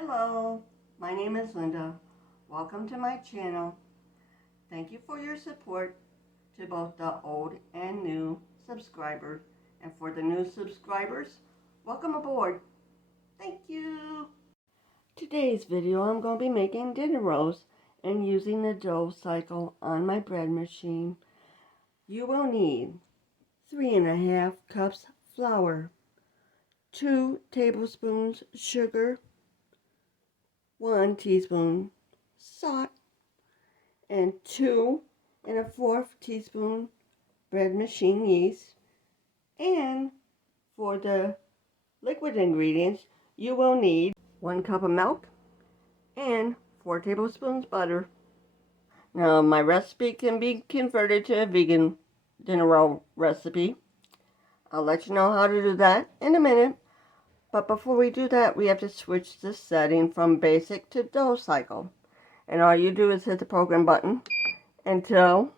Hello, my name is Linda. Welcome to my channel. Thank you for your support to both the old and new subscribers. And for the new subscribers, welcome aboard. Thank you. Today's video, I'm going to be making dinner rolls and using the dough cycle on my bread machine. You will need 3½ cups flour, 2 tablespoons sugar, 1 teaspoon salt, and 2¼ teaspoon bread machine yeast. And for the liquid ingredients, you will need 1 cup of milk and 4 tablespoons butter. Now, my recipe can be converted to a vegan dinner roll recipe. I'll let you know how to do that in a minute. But before we do that, we have to switch the setting from basic to dough cycle. And all you do is hit the program button until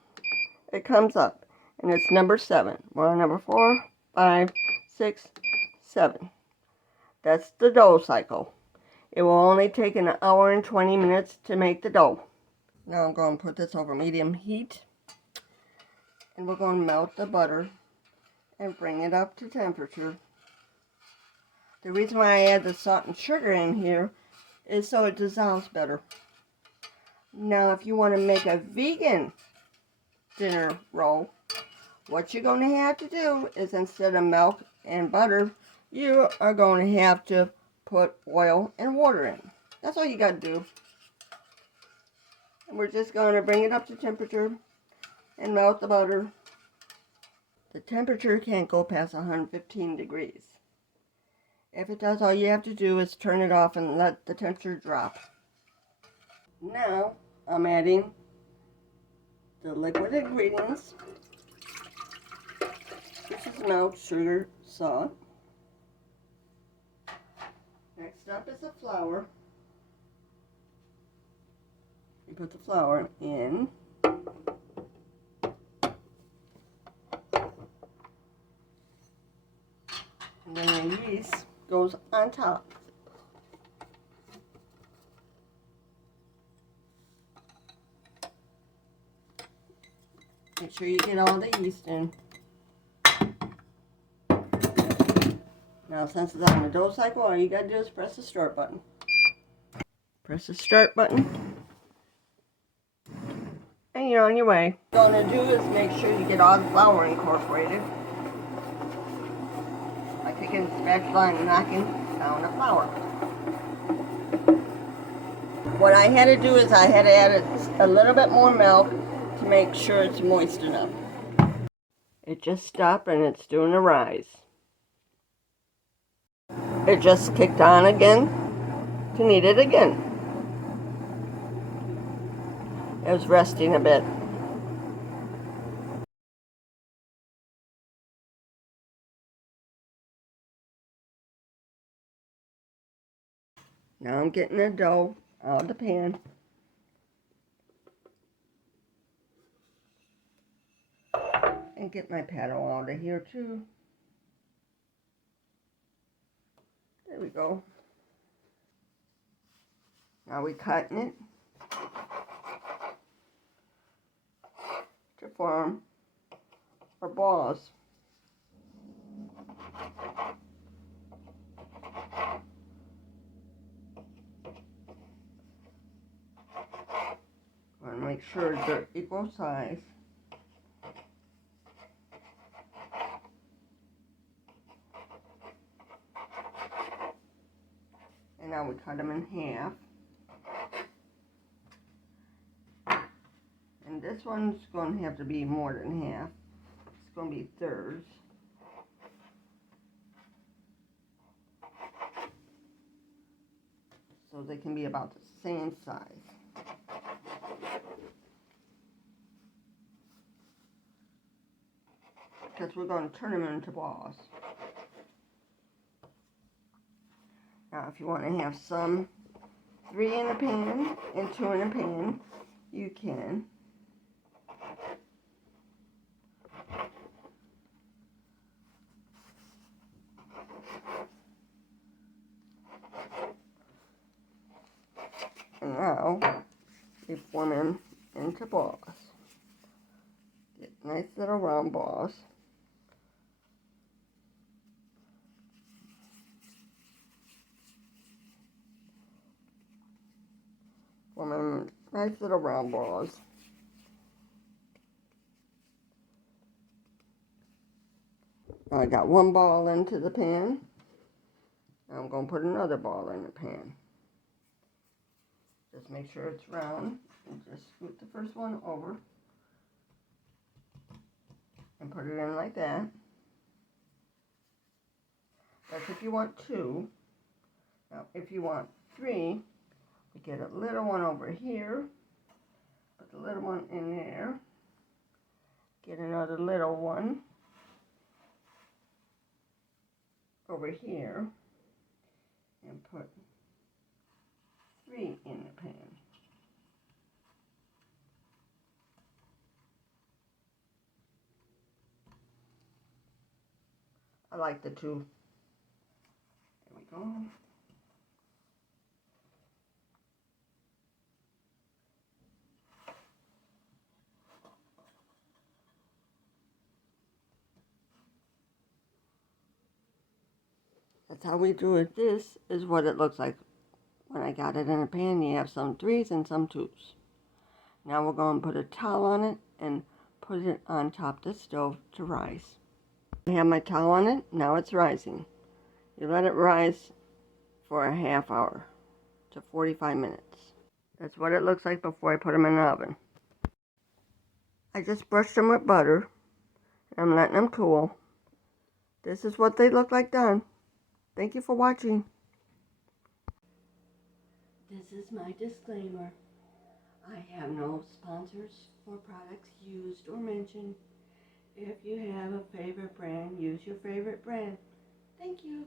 it comes up. And it's number 7. We're on number 4, 5, 6, 7. That's the dough cycle. It will only take an hour and 20 minutes to make the dough. Now I'm going to put this over medium heat. And we're going to melt the butter and bring it up to temperature. The reason why I add the salt and sugar in here is so it dissolves better. Now, if you want to make a vegan dinner roll, what you're going to have to do is, instead of milk and butter, you are going to have to put oil and water in. That's all you got to do. And we're just going to bring it up to temperature and melt the butter. The temperature can't go past 115 degrees. If it does, all you have to do is turn it off and let the temperature drop. Now, I'm adding the liquid ingredients. This is milk, sugar, salt. Next up is the flour. You put the flour in. And then the yeast goes on top. Make sure you get all the yeast in. Now, since it's on the dough cycle, all you gotta do is press the start button. Press the start button. And you're on your way. What you're gonna do is make sure you get all the flour incorporated. By taking the spatula and knocking down the flour. What I had to do is I had to add a little bit more milk to make sure it's moist enough. It just stopped and it's doing a rise. It just kicked on again to knead it again. It was resting a bit. Now I'm getting the dough out of the pan. And get my paddle out of here too. There we go. Now we're cutting it to form our balls. I want to make sure they're equal size. And now we cut them in half. And this one's going to have to be more than half. It's going to be thirds. So they can be about the same size. Because we're going to turn them into balls. Now, if you want to have some 3 in a pan and 2 in a pan, you can. And now we form them into balls. Get nice little round balls. Form them nice little round balls. I got one ball into the pan. Now I'm going to put another ball in the pan. Just make sure it's round and just scoot the first one over and put it in like that. That's if you want two. Now if you want three, we get a little one over here, put the little one in there, get another little one over here, and put three in the pan. I like the two. There we go. That's how we do it. This is what it looks like when I got it in a pan. You have some threes and some twos. Now we're going to put a towel on it and put it on top of the stove to rise. I have my towel on it. Now it's rising. You let it rise for a half hour to 45 minutes. That's what it looks like before I put them in the oven. I just brushed them with butter. I'm letting them cool. This is what they look like done. Thank you for watching. This is my disclaimer. I have no sponsors for products used or mentioned. If you have a favorite brand, use your favorite brand. Thank you.